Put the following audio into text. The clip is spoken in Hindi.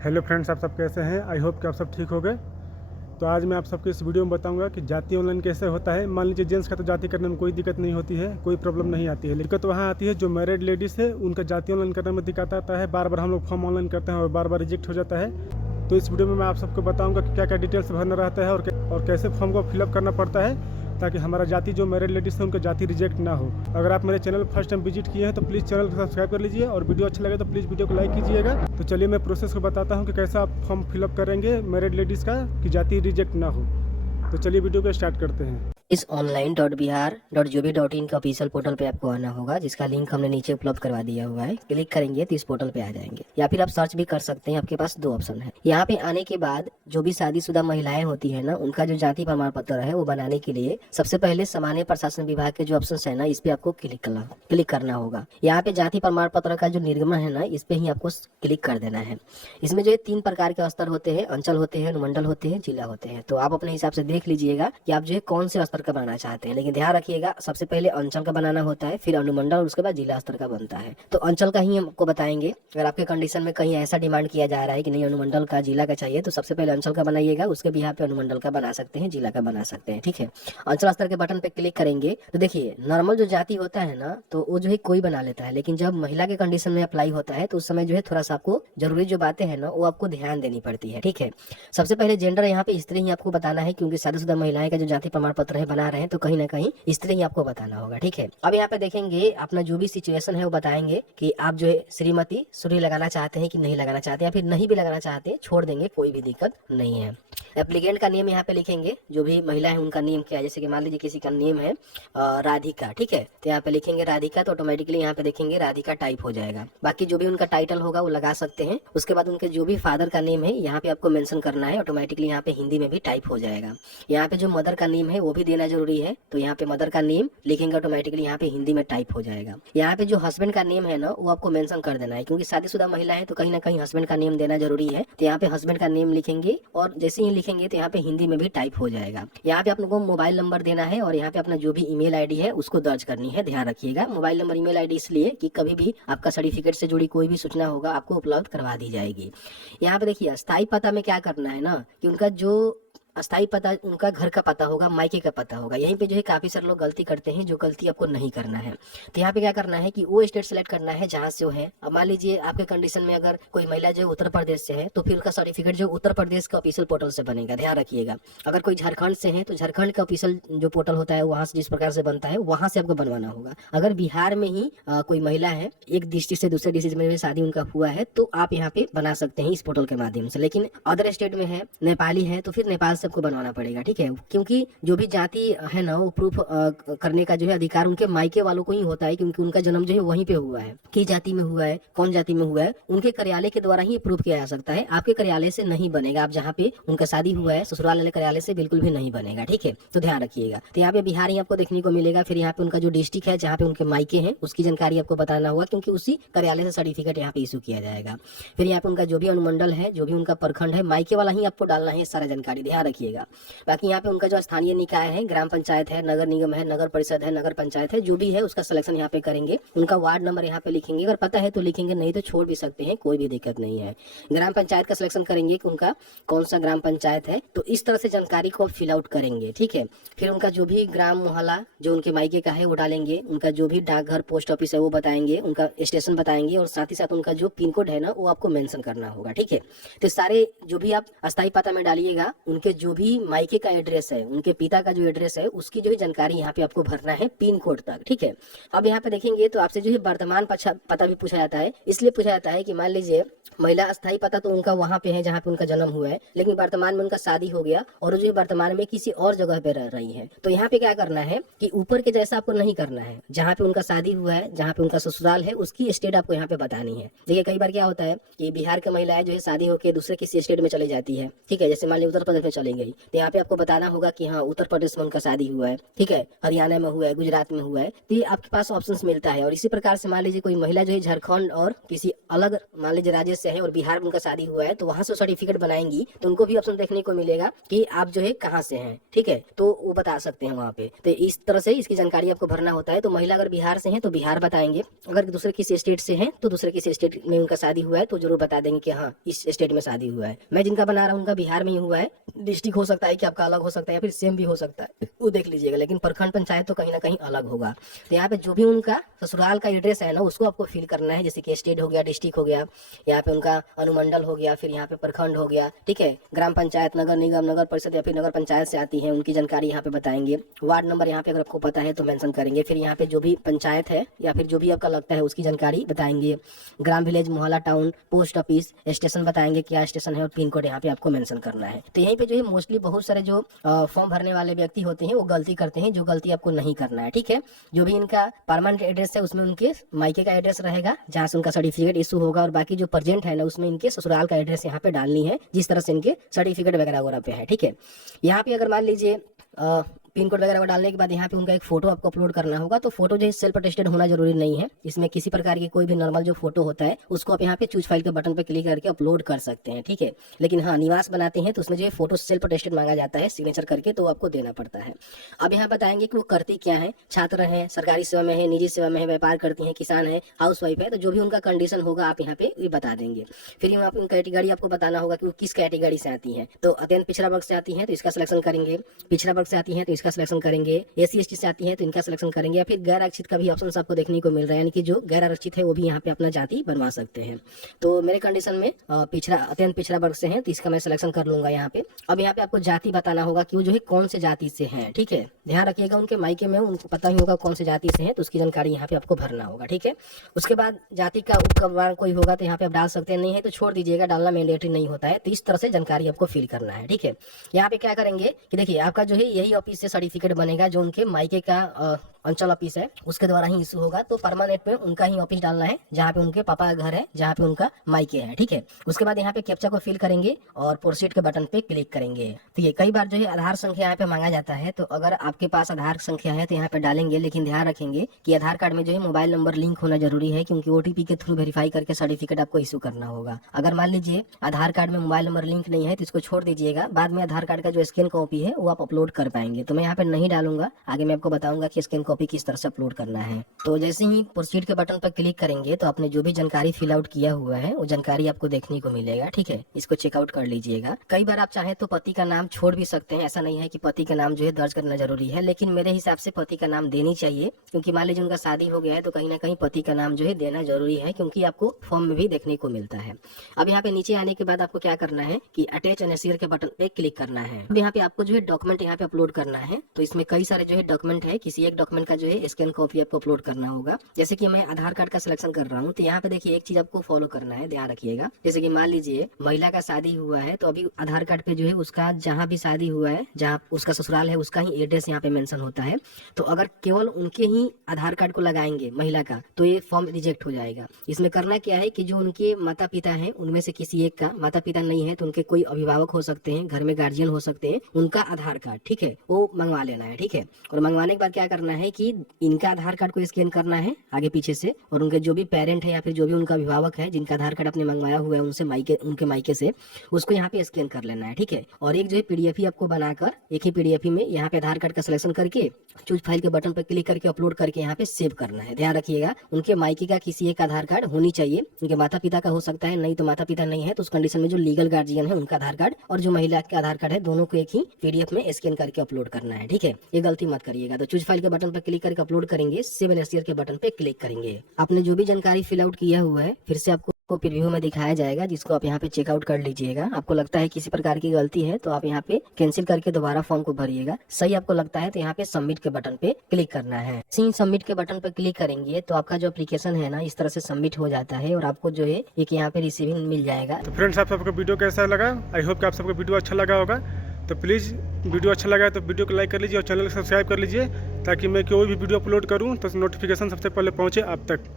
हेलो फ्रेंड्स, आप सब कैसे हैं? आई होप कि आप सब ठीक हो गए। तो आज मैं आप सबको इस वीडियो में बताऊंगा कि जाति ऑनलाइन कैसे होता है। मान लीजिए जेंट्स का तो जाति करने में कोई दिक्कत नहीं होती है, कोई प्रॉब्लम नहीं आती है। दिक्कत वहाँ आती है जो मैरिड लेडीज़ है, उनका जाति ऑनलाइन करने में दिक्कत आता है। बार बार हम लोग फॉर्म ऑनलाइन करते हैं और बार बार रिजेक्ट हो जाता है। तो इस वीडियो में मैं आप सबको बताऊँगा कि क्या क्या डिटेल्स भरना रहता है और कैसे फॉर्म को फिलअप करना पड़ता है, ताकि हमारा जाति जो मैरिड लेडीज़ है उनका जाति रिजेक्ट ना हो। अगर आप मेरे चैनल फर्स्ट टाइम विजिट किए हैं तो प्लीज़ चैनल को सब्सक्राइब कर लीजिए और वीडियो अच्छा लगे तो प्लीज़ वीडियो को लाइक कीजिएगा। तो चलिए मैं प्रोसेस को बताता हूँ कि कैसा आप फॉर्म फिलअप करेंगे मैरिड लेडीज़ का कि जाति रिजेक्ट ना हो। तो चलिए वीडियो को स्टार्ट करते हैं। इस online.bihar.gov.in का ऑफिशियल पोर्टल पे आपको आना होगा, जिसका लिंक हमने नीचे उपलब्ध करवा दिया हुआ है। क्लिक करेंगे तो इस पोर्टल पे आ जाएंगे, या फिर आप सर्च भी कर सकते हैं। आपके पास दो ऑप्शन है। यहाँ पे आने के बाद जो भी शादीशुदा महिलाएं होती है ना, उनका जो जाति प्रमाण पत्र है वो बनाने के लिए सबसे पहले सामान्य प्रशासन विभाग के जो ऑप्शन है ना, इस पे आपको क्लिक करना होगा। यहाँ पे जाति प्रमाण पत्र का जो निर्गमन है ना, इस पे ही आपको क्लिक कर देना है। इसमें जो है 3 प्रकार के स्तर होते हैं, अंचल होते हैं, अनुमंडल होते हैं, जिला होते हैं। तो आप अपने हिसाब से देख लीजिएगा कि आप जो है कौन से स्तर का बनाना चाहते हैं। लेकिन ध्यान रखिएगा, सबसे पहले अंचल का बनाना होता है, फिर अनुमंडल और उसके बाद जिला स्तर का बनता है। तो अंचल का ही हमको बताएंगे। अगर आपके कंडीशन में कहीं ऐसा डिमांड किया जा रहा है कि नहीं अनुमंडल का जिला का चाहिए, तो सबसे पहले अंचल का बनाइएगा, उसके भी यहाँ पे अनुमंडल का बना सकते हैं, जिला का बना सकते हैं। ठीक है, अंचल स्तर के बटन पे क्लिक करेंगे तो देखिए नॉर्मल जो जाति होता है ना, तो वो जो है कोई बना लेता है। लेकिन जब महिला के कंडीशन में अप्लाई होता है तो उस समय जो है थोड़ा सा आपको जरूरी जो बातें हैं ना, वो आपको ध्यान देनी पड़ती है। ठीक है, सबसे पहले जेंडर यहाँ पे स्त्री ही आपको बताना है, क्योंकि शादीशुदा महिलाएं का जो जाति प्रमाण पत्र है बना रहे हैं, तो कहीं ना कहीं स्त्री ही आपको बताना होगा। ठीक है, अब यहाँ पे देखेंगे अपना जो भी सिचुएशन है वो बताएंगे कि आप जो है श्रीमती सूर्य लगाना चाहते हैं कि नहीं लगाना चाहते, या फिर नहीं भी लगाना चाहते छोड़ देंगे, कोई भी दिक्कत नहीं है। एप्लीकेंट का नेम यहाँ पे लिखेंगे, जो भी महिला है उनका नेम क्या है। जैसे कि मान लीजिए किसी का नेम है राधिका, ठीक है, तो यहाँ पे लिखेंगे राधिका, तो ऑटोमेटिकली यहाँ पे देखेंगे राधिका टाइप हो जाएगा। बाकी जो भी उनका टाइटल होगा वो लगा सकते हैं। उसके बाद उनके जो भी फादर का नेम है यहाँ पे आपको मेंशन करना है, ऑटोमेटिकली यहाँ पे हिंदी में भी टाइप हो जाएगा। यहाँ पे जो मदर का नेम है वो भी देना जरूरी है, तो यहाँ पे मदर का नेम लिखेंगे, ऑटोमेटिकली यहाँ पे हिंदी में टाइप हो जाएगा। यहाँ पे जो हस्बैंड का नेम है ना, वो आपको मेंशन कर देना है, क्योंकि शादीशुदा महिला है तो कहीं ना कहीं हस्बैंड का नेम देना जरूरी है। तो यहाँ पे हस्बैंड का नेम लिखेंगे, और जैसे ही लिखेंगे तो यहाँ पे हिंदी में भी टाइप हो जाएगा। यहाँ पे आप लोगों को मोबाइल नंबर देना है, और यहाँ पे अपना जो भी ईमेल आईडी है उसको दर्ज करनी है। ध्यान रखिएगा, मोबाइल नंबर ईमेल आईडी इसलिए कि कभी भी आपका सर्टिफिकेट से जुड़ी कोई भी सूचना होगा आपको उपलब्ध करवा दी जाएगी। यहाँ पे देखिए स्थायी पता में क्या करना है ना, कि उनका जो अस्थाई पता उनका घर का पता होगा, मायके का पता होगा। यहीं पे जो है काफी सारे लोग गलती करते हैं, जो गलती आपको नहीं करना है। तो यहाँ पे क्या करना है कि वो स्टेट सेलेक्ट करना है जहाँ से वो है। अब मान लीजिए आपके कंडीशन में अगर कोई महिला जो उत्तर प्रदेश से है, तो फिर उसका सर्टिफिकेट जो उत्तर प्रदेश का ऑफिशियल पोर्टल से बनेगा। ध्यान रखिएगा, अगर कोई झारखंड से है तो झारखंड का ऑफिशियल जो पोर्टल होता है वहां से जिस प्रकार से बनता है वहां से आपको बनवाना होगा। अगर बिहार में ही कोई महिला है, एक डिस्ट्रिक्ट से दूसरे डिस्ट्रिक्ट में शादी उनका हुआ है, तो आप यहाँ पे बना सकते हैं इस पोर्टल के माध्यम से। लेकिन अदर स्टेट में है, नेपाली है, तो फिर नेपाल से आपको बनवाना पड़ेगा। ठीक है, क्योंकि जो भी जाति है ना, वो प्रूफ करने का जो है अधिकार उनके मायके वालों को ही होता है, क्योंकि उनका जन्म जो है वहीं पे हुआ है। किस जाति में हुआ है, कौन जाति में हुआ है, उनके कार्यालय के द्वारा ही प्रूफ किया जा सकता है। आपके कार्यालय से नहीं बनेगा। आप जहाँ पे उनका शादी हुआ है ससुराल वाले कार्यालय से बिल्कुल भी नहीं बनेगा। ठीक है, तो ध्यान रखिएगा। तो यहाँ पे बिहार ही आपको देखने को मिलेगा। फिर यहाँ पे उनका जो डिस्ट्रिक्ट है जहाँ पे उनके मायके हैं उसकी जानकारी आपको बताना होगा, क्योंकि उसी कार्यालय से सर्टिफिकेट यहाँ पे इशू किया जाएगा। फिर यहाँ पे उनका जो भी अनुमंडल है, जो भी उनका प्रखंड है, मायके वाला ही आपको डालना है, सारा जानकारी ध्यान रखिएगा। बाकी यहाँ पे उनका जो स्थानीय निकाय है, ग्राम पंचायत है, नगर निगम है, नगर परिषद है, नगर पंचायत है, जो भी है उसका सिलेक्शन यहाँ पे करेंगे। उनका वार्ड नंबर यहाँ पे लिखेंगे, अगर पता है तो लिखेंगे, नहीं तो छोड़ भी सकते हैं, कोई भी दिक्कत नहीं है। ग्राम पंचायत का सिलेक्शन करेंगे कि उनका कौन सा ग्राम पंचायत है, तो इस तरह से जानकारी को फिल आउट करेंगे। ठीक है, फिर उनका जो भी ग्राम मोहल्ला जो उनके मायके का है वो डालेंगे, उनका जो भी डाकघर पोस्ट ऑफिस है वो बताएंगे, उनका स्टेशन बताएंगे, और साथ ही साथ उनका जो पिन कोड है ना वो आपको मेंशन करना होगा। ठीक है, तो सारे जो भी आप अस्थायी पता में डालिएगा, उनके जो भी मायके का एड्रेस है, उनके पिता का जो एड्रेस है उसकी जो है जानकारी यहाँ पे आपको भरना है पिन कोड तक। ठीक है, अब यहाँ पे देखेंगे तो आपसे जो है वर्तमान पता भी पूछा जाता है। इसलिए पूछा जाता है कि मान लीजिए महिला अस्थायी पता तो उनका वहाँ पे है जहाँ पे उनका जन्म हुआ है, लेकिन वर्तमान में उनका शादी हो गया और जो है वर्तमान में किसी और जगह पे रह रही है, तो यहाँ पे क्या करना है कि ऊपर के जैसा आपको नहीं करना है। जहाँ पे उनका शादी हुआ है, जहाँ पे उनका ससुराल है, उसकी स्टेट आपको यहाँ पे बतानी है। देखिए कई बार क्या होता है कि बिहार की महिलाएं जो है शादी होकर दूसरे किसी स्टेट में चली जाती है। ठीक है, जैसे मान लीजिए उत्तर प्रदेश में चले चली गई, तो यहाँ पे आपको बताना होगा कि हाँ उत्तर प्रदेश में उनका शादी हुआ है, ठीक है, हरियाणा में हुआ है, गुजरात में हुआ है, तो ये आपके पास ऑप्शंस मिलता है। और इसी प्रकार से मान लीजिए कोई महिला जो है झारखंड और किसी अलग मान लीजिए राज्य से है और बिहार में उनका शादी हुआ है, तो वहां से सर्टिफिकेट बनाएंगी तो उनको भी ऑप्शन देखने को मिलेगा कि आप जो है कहाँ से हैं, ठीक है, तो वो बता सकते हैं वहाँ पे। तो इस तरह से इसकी जानकारी आपको भरना होता है। तो महिला अगर बिहार से है तो बिहार बताएंगे, अगर दूसरे किसी स्टेट से है तो दूसरे किसी स्टेट में उनका शादी हुआ है तो जरूर बता देंगे कि हाँ इस स्टेट में शादी हुआ है। मैं जिनका बना रहा हूँ उनका बिहार में ही हुआ है, डिस्ट्रिक्ट हो सकता है कि आपका अलग हो सकता है या फिर सेम भी हो सकता है, वो देख लीजिएगा, लेकिन प्रखंड पंचायत तो कहीं ना कहीं अलग होगा। तो यहाँ पे जो भी उनका ससुराल का एड्रेस है ना उसको आपको फिल करना है, जैसे कि स्टेट हो गया, डिस्ट्रिक्ट हो गया, यहाँ पे उनका अनुमंडल हो गया, फिर यहाँ पे प्रखंड हो गया, ठीक है, ग्राम पंचायत, नगर निगम, नगर परिषद या फिर नगर पंचायत से आती है उनकी जानकारी यहाँ पे बताएंगे। वार्ड नंबर यहाँ पे अगर आपको पता है तो मेंशन करेंगे, फिर यहाँ पे जो भी पंचायत है या फिर जो भी आपका लगता है उसकी जानकारी बताएंगे। ग्राम, विलेज, मोहल्ला, टाउन, पोस्ट ऑफिस, स्टेशन बताएंगे क्या स्टेशन है और पिन कोड यहाँ पे आपको मेंशन करना है। तो यहीं पे जो है मोस्टली बहुत सारे जो फॉर्म भरने वाले व्यक्ति होते हैं वो गलती करते हैं, जो गलती आपको नहीं करना है, ठीक है। जो भी इनका परमानेंट एड्रेस है उसमें उनके मायके का एड्रेस रहेगा जहाँ से उनका सर्टिफिकेट इशू होगा, और बाकी जो प्रेजेंट है ना उसमें इनके ससुराल का एड्रेस यहाँ पे डालनी है जिस तरह से इनके सर्टिफिकेट वगैरह वगैरह पे है, ठीक है। यहाँ पे अगर मान लीजिए पिन कोड वगैरह डालने के बाद यहाँ पे उनका एक फोटो आपको अपलोड करना होगा। तो फोटो जो है सेल्फ अटेस्टेड होना जरूरी नहीं है, इसमें किसी प्रकार की कोई भी नॉर्मल जो फोटो होता है उसको आप यहाँ पे चूज फाइल के बटन पे क्लिक करके अपलोड कर सकते हैं, ठीक है। लेकिन हाँ निवास बनाते हैं तो उसमें जो है फोटो सेल्फ अटेस्टेड मांगा जाता है सिग्नेचर करके, तो आपको देना पड़ता है। अब यहाँ बताएंगे कि वो करती क्या है, छात्र है, सरकारी सेवा में है, निजी सेवा में है, व्यापार करती है, किसान है, हाउस वाइफ है, तो जो भी उनका कंडीशन होगा आप यहाँ पे बता देंगे। फिर यहाँ पे कैटेगरी आपको बताना होगा कि वो किस कैटेगरी से आती है। तो अत्यंत पिछड़ा वर्ग से आती है तो इसका सिलेक्शन करेंगे, पिछड़ा वर्ग से आती है तो इसका सिलेक्शन करेंगे, SC/ST से आती है तो इनका सिलेक्शन करेंगे, या फिर गैर आरक्षित का भी ऑप्शन आपको देखने को मिल रहा है, यानी कि जो गैर आरक्षित है वो भी यहाँ पे अपना जाति बनवा सकते हैं। तो मेरे कंडीशन में पिछड़ा, अत्यंत पिछड़ा वर्ग से है तो इसका मैं सिलेक्शन कर लूंगा यहाँ पे। अब यहाँ पे आपको जाति बताना होगा कि वो जो है कौन से जाति से है, ठीक है। ध्यान रखिएगा उनके मायके में उनको पता ही होगा कौन से जाति से है, तो उसकी जानकारी यहाँ पे आपको भरना होगा, ठीक है। उसके बाद जाति का उपप्रकार कोई होगा तो यहाँ पे आप डाल सकते हैं, नहीं है तो छोड़ दीजिएगा, डालना मैंडेटरी नहीं होता है। तो इस तरह से जानकारी आपको फिल करना है, ठीक है। यहाँ पे क्या करेंगे कि देखिए आपका जो है यही ऑफिस से सर्टिफिकेट बनेगा जो उनके मायके का अंचल ऑफिस है उसके द्वारा ही इशू होगा। तो परमानेंट में उनका ही ऑफिस डालना है जहाँ पे उनके पापा का घर है, जहाँ पे उनका मायके है, ठीक है। उसके बाद यहाँ पे कैप्चा को फिल करेंगे और प्रोसीड के बटन पे क्लिक करेंगे। तो ये कई बार जो है आधार संख्या यहाँ पे मांगा जाता है, तो अगर आपके पास आधार संख्या है तो यहाँ पे डालेंगे, लेकिन ध्यान रखेंगे कि आधार कार्ड में जो है मोबाइल नंबर लिंक होना जरूरी है, क्योंकि OTP के थ्रू वेरीफाई करके सर्टिफिकेट आपको इशू करना होगा। अगर मान लीजिए आधार कार्ड में मोबाइल नंबर लिंक नहीं है तो इसको छोड़ दीजिएगा, बाद में आधार कार्ड का जो स्कैन कॉपी है वो आप अपलोड कर पाएंगे। तो मैं यहाँ पे नहीं डालूंगा, आगे मैं आपको बताऊंगा कि स्कैन कॉपी किस तरह से अपलोड करना है। तो जैसे ही प्रोसीड के बटन पर क्लिक करेंगे तो आपने जो भी जानकारी फिल आउट किया हुआ है वो जानकारी आपको देखने को मिलेगा, ठीक है। इसको चेकआउट कर लीजिएगा। कई बार आप चाहें तो पति का नाम छोड़ भी सकते हैं, ऐसा नहीं है कि पति का नाम जो है दर्ज करना जरूरी है, लेकिन मेरे हिसाब से पति का नाम देनी चाहिए, क्योंकि मान लीजिए उनका शादी हो गया है तो कहीं ना कहीं पति का नाम जो है देना जरूरी है, क्योंकि आपको फॉर्म में भी देखने को मिलता है। अब यहाँ पे नीचे आने के बाद आपको क्या करना है कि अटैच एंड शेयर के बटन पे क्लिक करना है। अब यहाँ पे आपको जो है डॉक्यूमेंट यहाँ पे अपलोड करना है। तो इसमें कई सारे जो है डॉक्यूमेंट है, किसी एक डॉक्यूमेंट का जो है स्कैन कॉपी आपको अपलोड करना होगा। जैसे कि मैं आधार कार्ड का सिलेक्शन कर रहा हूँ, तो यहाँ पे देखिए एक चीज आपको फॉलो करना है, ध्यान रखिएगा। जैसे कि मान लीजिए महिला का शादी हुआ है तो अभी आधार कार्ड पे जो है उसका जहाँ भी शादी हुआ है, जहाँ उसका ससुराल है उसका ही एड्रेस यहाँ पे मेंशन होता है। तो अगर केवल उनके ही आधार कार्ड को लगाएंगे महिला का तो ये फॉर्म रिजेक्ट हो जाएगा। इसमें करना क्या है कि जो उनके माता पिता हैं उनमें से किसी एक का, माता पिता नहीं है तो उनके कोई अभिभावक हो सकते हैं, घर में गार्जियन हो सकते हैं, उनका आधार कार्ड, ठीक है, वो मंगवा लेना है, ठीक है। और मंगवाने के बाद क्या करना है कि इनका आधार कार्ड को स्कैन करना है आगे पीछे से, और उनके जो भी पेरेंट है या फिर जो भी उनका अभिभावक है जिनका आधार कार्ड आपने मंगवाया हुआ है उनसे उनके मायके से, उसको यहाँ पे स्कैन कर लेना है, ठीक है। और एक जो है PDF ही आपको बनाकर एक ही PDF में यहाँ पे आधार कार्ड का सिलेक्शन करके चूज फाइल के बटन पर क्लिक करके अपलोड करके यहाँ पे सेव करना है। ध्यान रखिएगा उनके मायके का किसी एक आधार कार्ड होनी चाहिए, उनके माता पिता का हो सकता है, नहीं तो माता पिता नहीं है तो उस कंडीशन में जो लीगल गार्जियन है उनका आधार कार्ड और जो महिला का आधार कार्ड है दोनों को एक ही PDF में स्कैन करके अपलोड करना है, ठीक है। ये गलती मत करिएगा। तो चूज फाइल के बटन पर क्लिक करके अपलोड करेंगे, सेव एंड शेयर के बटन पे क्लिक करेंगे। आपने जो भी जानकारी फिल आउट किया हुआ है फिर से आपको प्रीव्यू में दिखाया जाएगा, जिसको आप यहाँ पे चेकआउट कर लीजिएगा। आपको लगता है किसी प्रकार की गलती है तो आप यहाँ पे कैंसिल करके दोबारा फॉर्म को भरिएगा। सही आपको लगता है तो यहाँ पे सबमिट के बटन पे क्लिक करना है। सबमिट के बटन पे क्लिक करेंगे तो आपका जो एप्लीकेशन है ना इस तरह से सबमिट हो जाता है और आपको जो है एक यहाँ पे रिसीविंग मिल जाएगा। तो फ्रेंड्स आप सबको वीडियो कैसा लगा? आई होप कि आप सबको वीडियो अच्छा लगा होगा। तो प्लीज़ वीडियो अच्छा लगा तो वीडियो को लाइक कर लीजिए और चैनल को सब्सक्राइब कर लीजिए, ताकि मैं कोई भी वीडियो अपलोड करूँ तो नोटिफिकेशन सबसे पहले पहुँचे आप तक।